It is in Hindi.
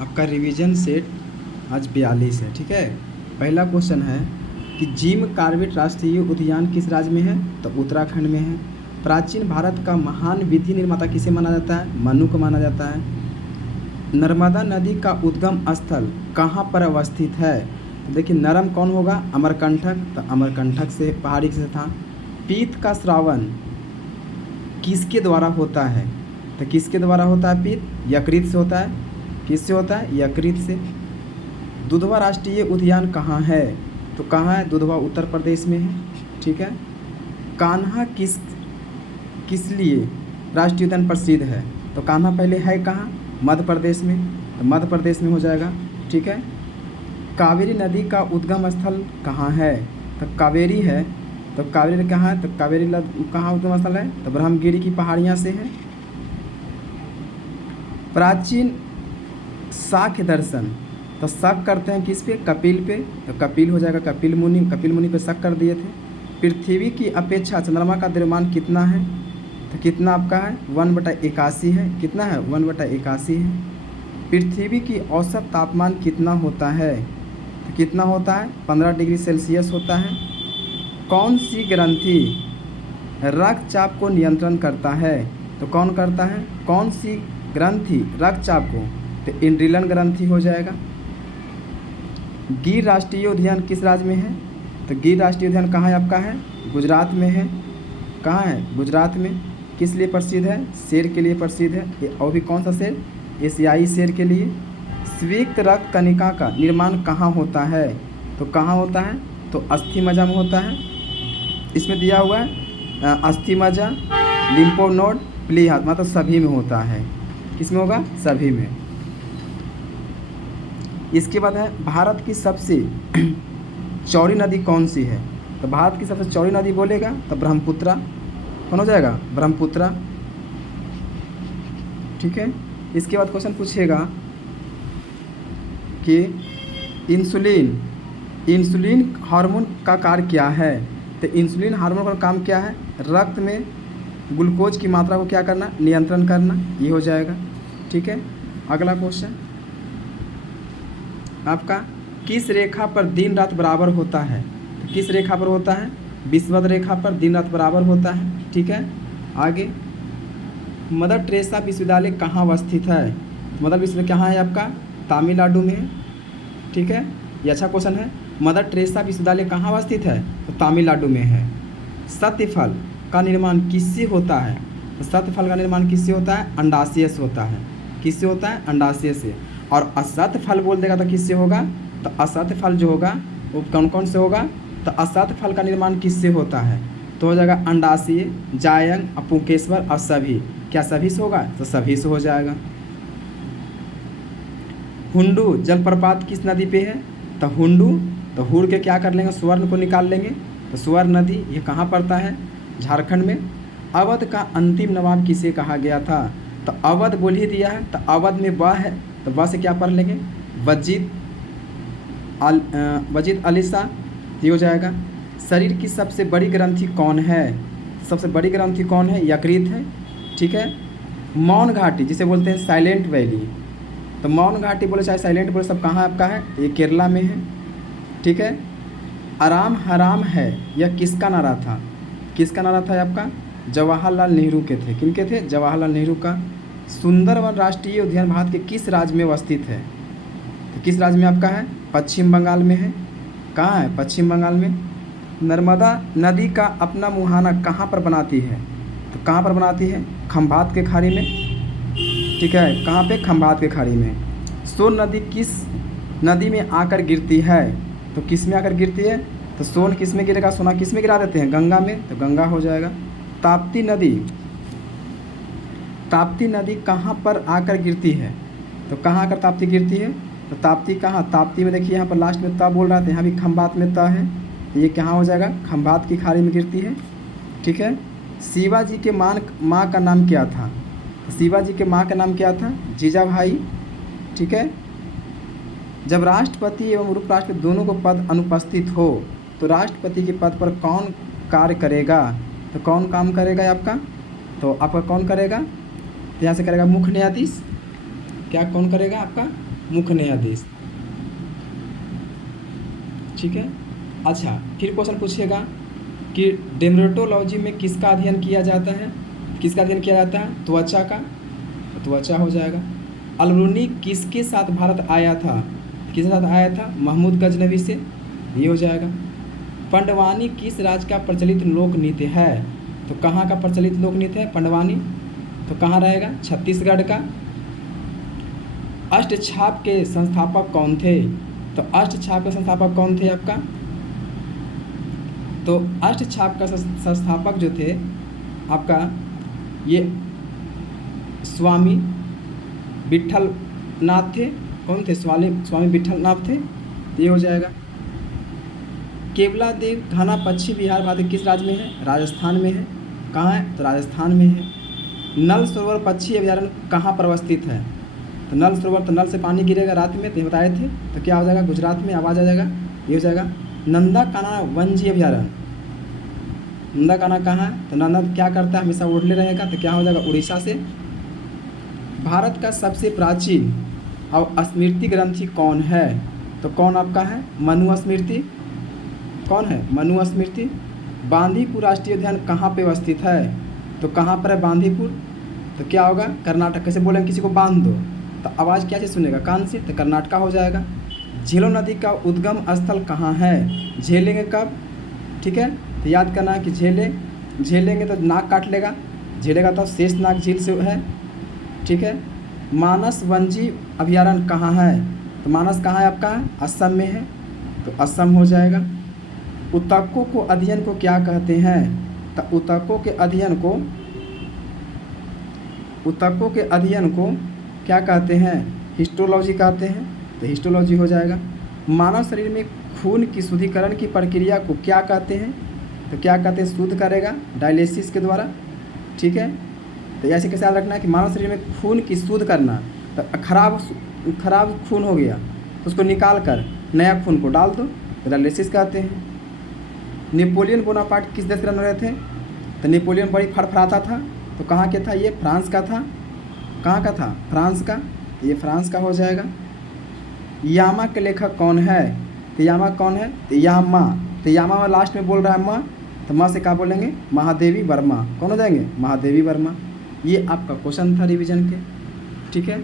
आपका रिवीजन सेट आज 42 है। ठीक है, पहला क्वेश्चन है कि जिम कॉर्बेट राष्ट्रीय उद्यान किस राज्य में है? तो उत्तराखंड में है। प्राचीन भारत का महान विधि निर्माता किसे माना जाता है? मनु को माना जाता है। नर्मदा नदी का उद्गम स्थल कहाँ पर अवस्थित है? तो देखिए, नरम कौन होगा? अमरकंटक, तो अमरकंटक से पहाड़ी से था। पीत का श्रावण किसके द्वारा होता है? तो किसके द्वारा होता है पीत? यकृत से होता है। किससे होता है? यकृत से। दुधवा राष्ट्रीय उद्यान कहाँ है? तो कहाँ है? दुधवा उत्तर प्रदेश में है। ठीक है। कान्हा किस लिए राष्ट्रीय उद्यान प्रसिद्ध है? तो कान्हा पहले है कहाँ? मध्य प्रदेश में, तो मध्य प्रदेश में हो जाएगा। ठीक है। कावेरी नदी का उद्गम स्थल कहाँ है? तो कावेरी है, तो कावेरी कहाँ है? तो कावेरी कहाँ उद्गम स्थल है? तो ब्रह्मगिरी की पहाड़ियाँ से है। प्राचीन शाक्य दर्शन, तो शक करते हैं किस पे? कपिल पे, तो कपिल हो जाएगा। कपिल मुनि पे शक कर दिए थे। पृथ्वी की अपेक्षा चंद्रमा का द्रव्यमान कितना है? तो कितना आपका है? 1/81 है। कितना है? 1/81 है। पृथ्वी की औसत तापमान कितना होता है? तो कितना होता है? 15 डिग्री सेल्सियस होता है। कौन सी ग्रंथि रक्तचाप को नियंत्रण करता है? तो कौन करता है? कौन सी ग्रंथि रक्तचाप को? तो इंद्रिलन ग्रंथि हो जाएगा। गिर राष्ट्रीय उद्यान किस राज्य में है? तो गिर राष्ट्रीय उद्यान कहाँ है आपका? है गुजरात में है। कहाँ है? गुजरात में। किस लिए प्रसिद्ध है? शेर के लिए प्रसिद्ध है। और भी कौन सा शेर? एशियाई शेर के लिए। स्वीकृत रक्त कणिका का निर्माण कहाँ होता है? तो कहाँ होता है? तो अस्थिमज्जा में होता है। इसमें दिया हुआ है अस्थिमज्जा, लिम्फो नोड, प्लीहा, मतलब सभी में होता है। किस में होगा? सभी में। इसके बाद है भारत की सबसे चौड़ी नदी कौन सी है? तो भारत की सबसे चौड़ी नदी बोलेगा तो ब्रह्मपुत्रा। कौन हो जाएगा? ब्रह्मपुत्रा। ठीक है। इसके बाद क्वेश्चन पूछेगा कि इंसुलिन हार्मोन का कार्य क्या है? तो इंसुलिन हार्मोन का काम क्या है? रक्त में ग्लूकोज की मात्रा को क्या करना? नियंत्रण करना। ये हो जाएगा। ठीक है। अगला क्वेश्चन आपका, किस रेखा पर दिन रात बराबर होता है? तो किस रेखा पर होता है? विषुवत रेखा पर दिन रात बराबर होता है। ठीक है। आगे, मदर टेरेसा विश्वविद्यालय कहाँ अवस्थित है? मदर विश्वविद्यालय कहाँ है आपका? तमिलनाडु में है। ठीक है, ये अच्छा क्वेश्चन है। मदर टेरेसा विश्वविद्यालय कहाँ अवस्थित है? तो तमिलनाडु में है। सत्यफल का निर्माण किससे होता है? तो सत्यफल का निर्माण किससे होता है? अंडाशय से होता है। किससे होता है? अंडाशय से। और असत्य फल बोल देगा तो किससे होगा? तो असत्य फल जो होगा वो कौन कौन से होगा? तो असत्य फल का निर्माण किससे होता है? तो हो जाएगा अंडाशय, जायंग, अपुकेश्वर और सभी। क्या सभी से होगा? तो सभी से हो जाएगा। हुंडू जलप्रपात किस नदी पे है? तो हुंडू, तो हुड़ के क्या कर लेंगे? स्वर्ण को निकाल लेंगे। तो स्वर्ण नदी ये कहाँ पड़ता है? झारखंड में। अवध का अंतिम नवाब किसे कहा गया था? तो अवध बोल ही दिया है, तो अवध में व है, तो व से क्या पढ़ लेंगे? वजीद अली शाह। ये हो जाएगा। शरीर की सबसे बड़ी ग्रंथि कौन है? सबसे बड़ी ग्रंथि कौन है? यकृत है। ठीक है। मौन घाटी जिसे बोलते हैं साइलेंट वैली, तो मौन घाटी बोले चाहे साइलेंट बोले, सब कहाँ आपका है? ये केरला में है। ठीक है। आराम हराम है यह किसका नारा था? किसका नारा था आपका? जवाहरलाल नेहरू के थे। किनके थे? जवाहरलाल नेहरू का। सुंदरवन राष्ट्रीय उद्यान भारत के किस राज्य में अवस्थित है? तो किस राज्य में आपका है? पश्चिम बंगाल में है। कहाँ है? पश्चिम बंगाल में। नर्मदा नदी का अपना मुहाना कहाँ पर बनाती है? तो कहाँ पर बनाती है? खंभात के खाड़ी में। ठीक है, कहाँ पे? खंभात के खाड़ी में। सोन नदी किस नदी में आकर गिरती है? तो किस में आकर गिरती है? तो सोन किस में गिरेगा? सोना किस में गिरा देते हैं? गंगा में, तो गंगा हो जाएगा। ताप्ती नदी कहाँ पर आकर गिरती है? तो कहाँ आकर ताप्ती गिरती है? तो ताप्ती कहाँ? ताप्ती में देखिए यहाँ पर लास्ट में त बोल रहा था, यहाँ भी खंभात में त है, तो ये कहाँ हो जाएगा? खंभात की खाड़ी में गिरती है। ठीक है। शिवाजी के माँ का नाम क्या था? तो शिवाजी के माँ का नाम क्या था? जीजाभाई। ठीक है। जब राष्ट्रपति एवं उपराष्ट्रपति दोनों को पद अनुपस्थित हो तो राष्ट्रपति के पद पर कौन कार्य करेगा? तो कौन काम करेगा आपका? तो आपका कौन करेगा? तो यहाँ से करेगा मुख्य न्यायाधीश। क्या कौन करेगा आपका? मुख्य न्यायाधीश। ठीक है। अच्छा, फिर क्वेश्चन पूछिएगा कि डेर्मेटोलॉजी में किसका अध्ययन किया जाता है? किसका अध्ययन किया जाता है? त्वचा का, त्वचा हो जाएगा। अलबरूनी किसके साथ भारत आया था? किसके साथ आया था? महमूद गजनवी से, ये हो जाएगा। पंडवानी किस राज्य का प्रचलित लोक नृत्य है? तो कहाँ का प्रचलित लोक नृत्य है पंडवानी? तो कहाँ रहेगा? छत्तीसगढ़ का। अष्टछाप के संस्थापक कौन थे? तो अष्टछाप के संस्थापक कौन थे आपका? तो अष्टछाप का संस्थापक जो थे आपका, ये स्वामी विट्ठल नाथ थे। कौन थे? स्वामी विट्ठल नाथ थे, ये हो जाएगा। केवला देव घाना पश्चिम बिहार भारत किस राज्य में है? राजस्थान में है। कहाँ है? तो राजस्थान में है। नल सरोवर पक्षी अभयारण्य कहाँ पर अवस्थित है? तो नल सरोवर, तो नल से पानी गिरेगा रात में, तो ये बताए थे। तो क्या हो जाएगा? गुजरात में। आवाज़ आ जाएगा, ये हो जाएगा। नंदाकाना वन्यजीव अभयारण्य, नंदाकाना कहाँ है? तो नंदा क्या करता है? हमेशा ओढ़ले रहेगा, तो क्या हो जाएगा? उड़ीसा से। भारत का सबसे प्राचीन और स्मृति ग्रंथि कौन है? तो कौन आपका है? मनुस्मृति। कौन है? मनुस्मृति। बांदीपुर राष्ट्रीय उद्यान कहाँ पे अवस्थित है? तो कहाँ पर है बांदीपुर? तो क्या होगा? कर्नाटक। कैसे बोलेंगे किसी को बांध दो, तो आवाज़ क्या चीज़ सुनेगा? कान से, तो कर्नाटका हो जाएगा। झेलम नदी का उद्गम स्थल कहाँ है? झेलेंगे कब? ठीक है, तो याद करना है कि झेलेंगे तो नाक काट लेगा, झेलेगा तो शेषनाग झील से है। ठीक है। मानस वन्यजीव अभयारण्य कहाँ है? तो मानस कहाँ है आपका? असम में है, तो असम हो जाएगा। ऊतकों को अध्ययन को क्या कहते हैं? तो ऊतकों के अध्ययन को क्या कहते हैं? हिस्टोलॉजी कहते हैं, तो हिस्टोलॉजी हो जाएगा। मानव शरीर में खून की शुद्धिकरण की प्रक्रिया को क्या कहते हैं? तो क्या कहते हैं? शुद्ध करेगा डायलिसिस के द्वारा। ठीक है, तो ऐसे कैसे याद रखना है कि मानव शरीर में खून की शुद्ध करना, तो खराब खून हो गया तो उसको निकाल कर नया खून को डाल दो, तो डायलिसिस कहते हैं। नेपोलियन बोनापार्ट किस देश के रन रहे थे? तो नेपोलियन बड़ी फड़फड़ाता था, तो कहाँ के था? ये फ्रांस का था। कहाँ का था? फ्रांस का, ये फ्रांस का हो जाएगा। यामा के लेखक कौन है? तो यामा कौन है? तो यामा, तो यामा में लास्ट में बोल रहा है माँ, तो माँ से क्या बोलेंगे? महादेवी वर्मा। कौन हो जाएंगे? महादेवी वर्मा। ये आपका क्वेश्चन था रिवीजन के। ठीक है।